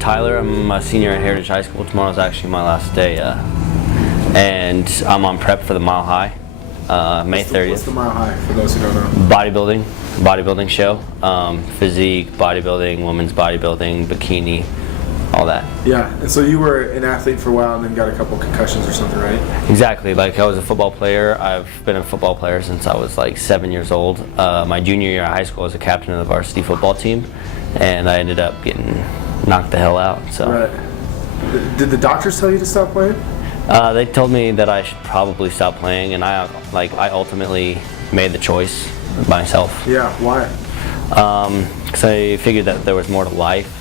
Tyler. I'm a senior at Heritage High School. Tomorrow's actually my last day, and I'm on prep for the Mile High, May 30th. What's the Mile High, for those who don't know? Bodybuilding show. Physique, bodybuilding, women's bodybuilding, bikini, all that. Yeah, and so you were an athlete for a while and then got a couple concussions or something, right? Exactly. Like, I was a football player. I've been a football player since I was like 7 years old. My junior year of high school, I was a captain of the varsity football team, and I ended up getting knocked the hell out. So. Right. Did the doctors tell you to stop playing? They told me that I should probably stop playing, and I ultimately made the choice myself. Yeah. Why? Because I figured that there was more to life.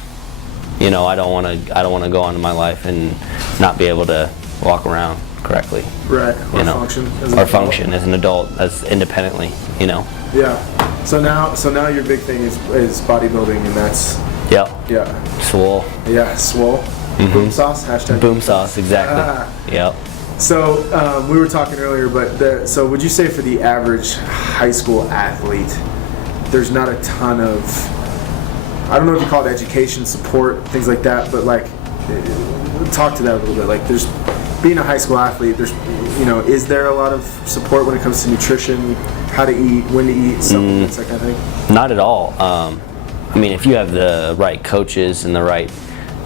You know, I don't want to go on in my life and not be able to walk around correctly. Right. Or function as an adult, as independently. You know. Yeah. So now your big thing is bodybuilding, and that's. Yep. Yeah. Swole. Yeah. Swole. Mm-hmm. Boom sauce. Hashtag. Boom sauce. Exactly. Yep. So we were talking earlier, but so would you say for the average high school athlete, there's not a ton of, I don't know if you call it education, support, things like that, but like, talk to that a little bit. Like, there's, being a high school athlete, there's, is there a lot of support when it comes to nutrition, how to eat, when to eat, supplements, that kind of thing? Not at all. I mean, if you have the right coaches and the right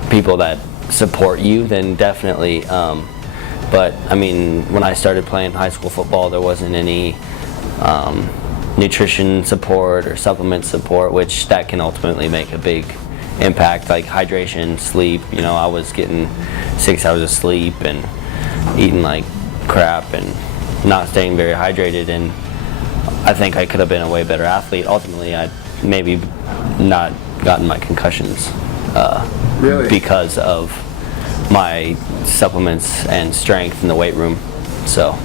people that support you, then definitely. But I mean, when I started playing high school football, there wasn't any nutrition support or supplement support, which that can ultimately make a big impact, like hydration, sleep. I was getting 6 hours of sleep and eating like crap and not staying very hydrated, and I think I could have been a way better athlete. Ultimately, I'd maybe not gotten my concussions really? Because of my supplements and strength in the weight room. So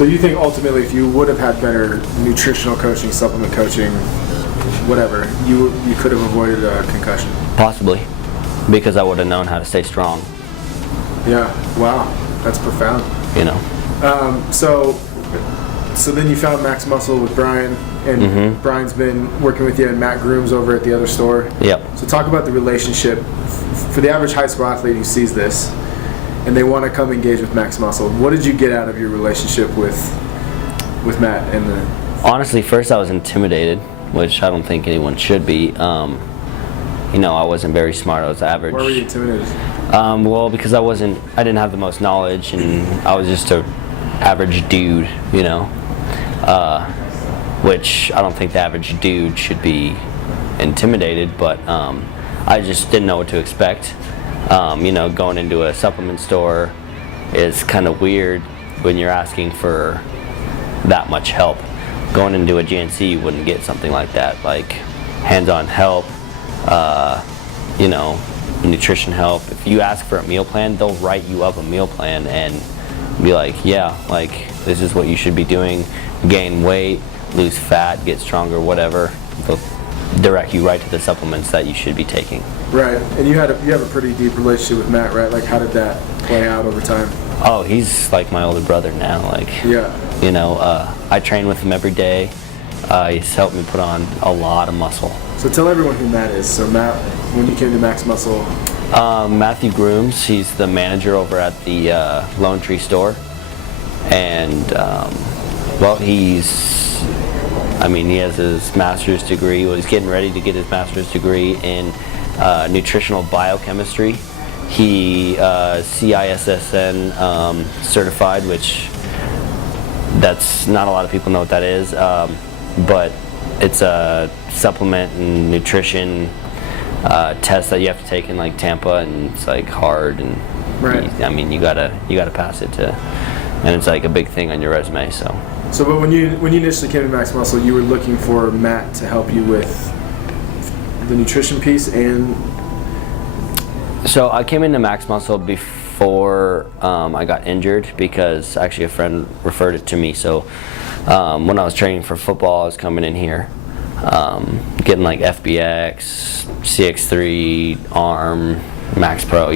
you think ultimately if you would have had better nutritional coaching, supplement coaching, whatever, you could have avoided a concussion? Possibly, because I would have known how to stay strong. Yeah. Wow. That's profound. So then you found Max Muscle with Brian, and Brian's been working with you, and Matt Grooms over at the other store. Yep. So talk about the relationship for the average high school athlete who sees this and they want to come engage with Max Muscle. What did you get out of your relationship with Matt and the? Honestly, first I was intimidated, which I don't think anyone should be. I wasn't very smart. I was average. Why were you intimidated? Well, because I didn't have the most knowledge, and I was just a average dude, which I don't think the average dude should be intimidated, but I just didn't know what to expect. Going into a supplement store is kind of weird when you're asking for that much help. Going into a GNC, you wouldn't get something like that, like hands-on help, nutrition help. If you ask for a meal plan, they'll write you up a meal plan and be like, yeah, like this is what you should be doing. Gain weight, lose fat, get stronger, whatever. They'll direct you right to the supplements that you should be taking. Right, and you have a pretty deep relationship with Matt, right? Like, how did that play out over time? Oh, he's like my older brother now. Like, yeah. I train with him every day. He's helped me put on a lot of muscle. So tell everyone who Matt is. So Matt, when you came to Max Muscle? Matthew Grooms, he's the manager over at the Lone Tree store. And, he has his master's degree. Well, he's getting ready to get his master's degree in nutritional biochemistry. He CISSN certified, which that's not a lot of people know what that is, but it's a supplement and nutrition test that you have to take in like Tampa, and it's like hard, and right. you gotta pass it and it's like a big thing on your resume. So, but when you initially came to Max Muscle, you were looking for Matt to help you with the nutrition piece, and so I came into Max Muscle before I got injured, because actually a friend referred it to me. So when I was training for football, I was coming in here, getting like FBX, CX3, ARM, Max Pro,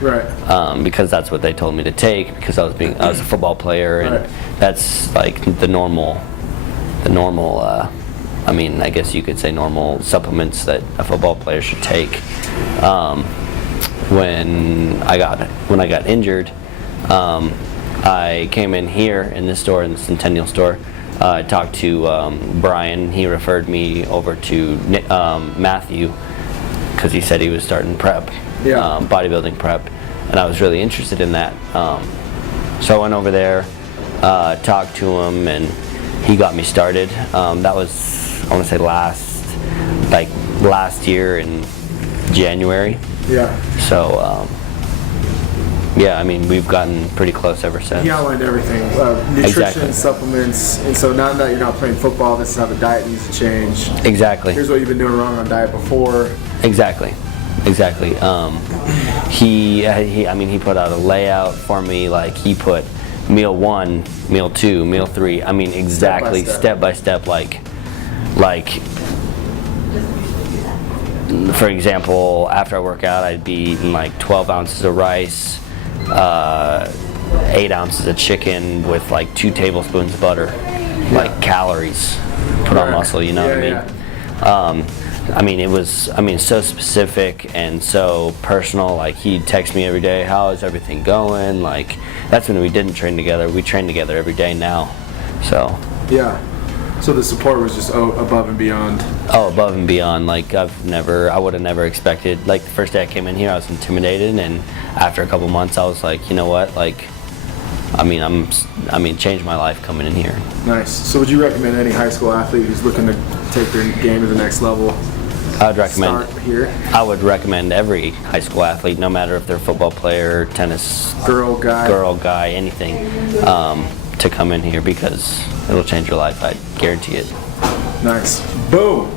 right? Because that's what they told me to take, because I was a football player, and right. That's like the normal. I guess you could say normal supplements that a football player should take. when I got injured, I came in here in this store, in the Centennial store. I talked to Brian. He referred me over to Matthew because he said he was starting prep, bodybuilding prep, and I was really interested in that. So I went over there, talked to him, and he got me started. That was, I want to say last year in January. Yeah. So, yeah, I mean, we've gotten pretty close ever since. He outlined everything. Nutrition, Exactly. supplements, and so now that you're not playing football, this is how the diet needs to change. Exactly. Here's what you've been doing wrong on diet before. Exactly. He put out a layout for me. Like, he put meal 1, meal 2, meal 3. I mean, exactly step by step. Like, for example, after I work out, I'd be eating like 12 ounces of rice, 8 ounces of chicken with like 2 tablespoons of butter, like calories put on muscle. You know what I mean? It was so specific and so personal. Like, he'd text me every day, how is everything going? Like, that's when we didn't train together. We train together every day now. So. Yeah. So the support was just above and beyond. Oh, above and beyond. Like, I would have never expected. Like, the first day I came in here, I was intimidated, and after a couple months, I was like, you know what? Like, changed my life coming in here. Nice. So would you recommend any high school athlete who's looking to take their game to the next level? I would recommend. Start here. I would recommend every high school athlete, no matter if they're a football player, tennis, girl, guy, anything, to come in here because it'll change your life. I guarantee it. Nice. Boom.